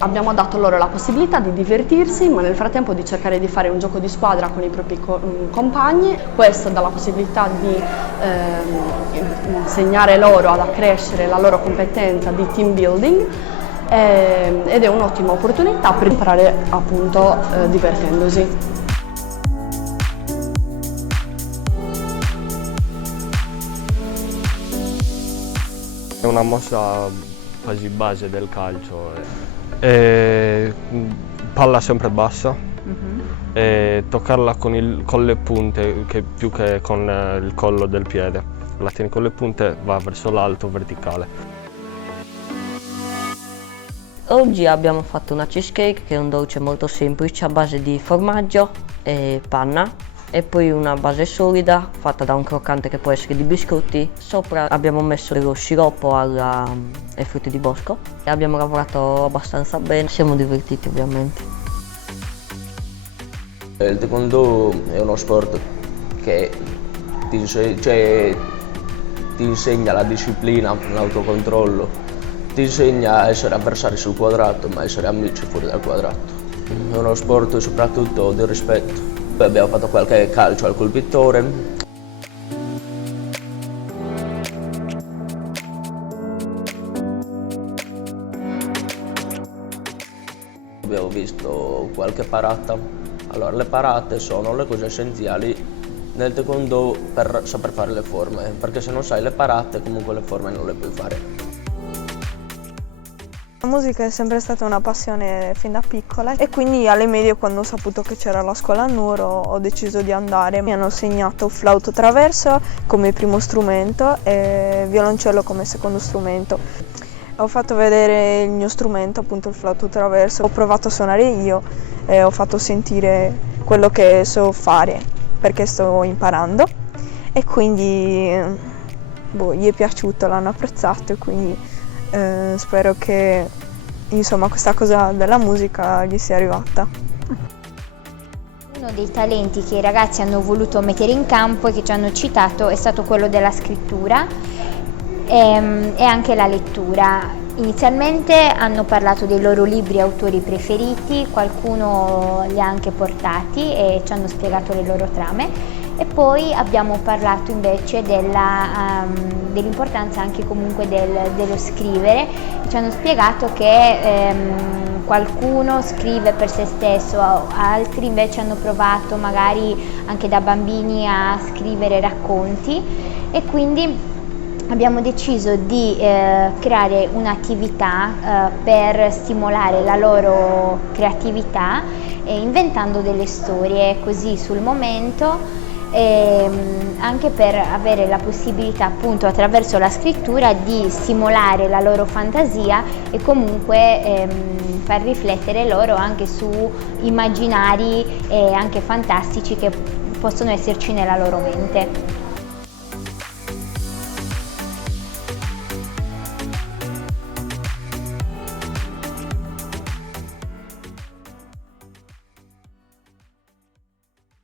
Abbiamo dato loro la possibilità di divertirsi, ma nel frattempo di cercare di fare un gioco di squadra con i propri compagni. Questo dà la possibilità di insegnare loro ad accrescere la loro competenza di team building ed è un'ottima opportunità per imparare appunto divertendosi. È una mossa quasi base del calcio, palla sempre bassa, e toccarla con le punte più che con il collo del piede. La tieni con le punte, va verso l'alto, verticale. Oggi abbiamo fatto una cheesecake, che è un dolce molto semplice a base di formaggio e panna, e poi una base solida fatta da un croccante che può essere di biscotti. Sopra abbiamo messo dello sciroppo ai frutti di bosco e abbiamo lavorato abbastanza bene, siamo divertiti ovviamente. Il taekwondo è uno sport che ti insegna la disciplina, l'autocontrollo, ti insegna a essere avversari sul quadrato ma essere amici fuori dal quadrato. È uno sport soprattutto di rispetto. Poi abbiamo fatto qualche calcio al colpitore. Abbiamo visto qualche parata. Allora, le parate sono le cose essenziali nel taekwondo per saper fare le forme, perché se non sai le parate comunque le forme non le puoi fare. La musica è sempre stata una passione fin da piccola e quindi alle medie, quando ho saputo che c'era la scuola a Nuoro, ho deciso di andare. Mi hanno insegnato flauto traverso come primo strumento e violoncello come secondo strumento. Ho fatto vedere il mio strumento, appunto il flauto traverso, ho provato a suonare io e ho fatto sentire quello che so fare perché sto imparando e quindi gli è piaciuto, l'hanno apprezzato e quindi spero che insomma questa cosa della musica gli sia arrivata. Uno dei talenti che i ragazzi hanno voluto mettere in campo e che ci hanno citato è stato quello della scrittura e anche la lettura. Inizialmente hanno parlato dei loro libri autori preferiti, qualcuno li ha anche portati e ci hanno spiegato le loro trame. E poi abbiamo parlato invece dell'importanza anche comunque dello scrivere. Ci hanno spiegato che qualcuno scrive per se stesso, altri invece hanno provato magari anche da bambini a scrivere racconti e quindi abbiamo deciso di creare un'attività per stimolare la loro creatività inventando delle storie così sul momento. Anche per avere la possibilità appunto attraverso la scrittura di stimolare la loro fantasia e comunque far riflettere loro anche su immaginari anche fantastici che possono esserci nella loro mente.